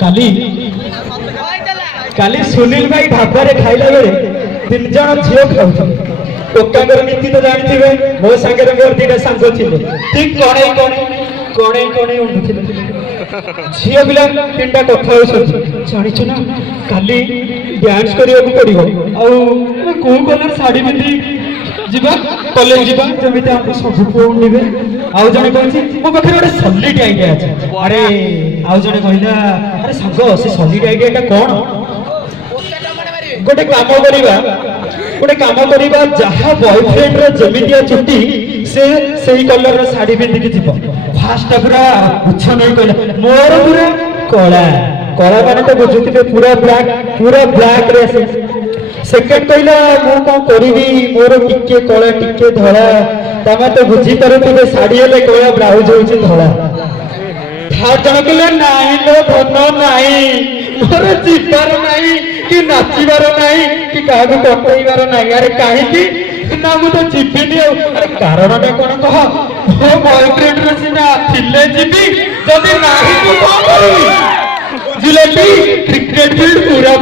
काली काली सुनील भाई ढाबारे खाइला बेले 3 जण झियो खाउ टोकांगर नीति तो जानी मो सांगे मोर 2टा सांग थिले ठीक कणे कणे कणे कणे उठुथिले झियो पिला 3टा कथा जानी ना काली डांस करिया पड़ो आ को कलर साड़ी पिंधि जीवा कॉलेज जीवा जमिति हम सब पौनिबे आउ जने कहछि मो पाखे गोटे सॉलिड आइडिया अछि अरे आउ जने कहिला अरे संग से सॉलिड आइडिया कोन गोटे काम करिबा जहा बॉयफ्रेंड रे जमितिया चुटी से सही कलर रो साड़ी पिंधि के जीव फास्ट पूरा पुछ नै कहला मोर पूरा कला कला माने तो बुझुथिबे पूरा ब्लैक रे से सेकंड कहला मु को करिवि मोर टिके कला टिके धला तमे तो बुझी परथिबे साड़ी ले कला ब्लाउज होछि धला थर्ड जण कहला नाही लो धन नाही मोर जीवार नाही कि नाचिबार नाही कि काहू पटैबार नाही अरे काहे कि ना मु तो जीविनी अरे कारणटा कोन कह मो बॉयफ्रेंड रे सिना थिले जीवी जदी नाही तू कोन करिवि बुझिले कि क्रिकेट फील्ड पूरा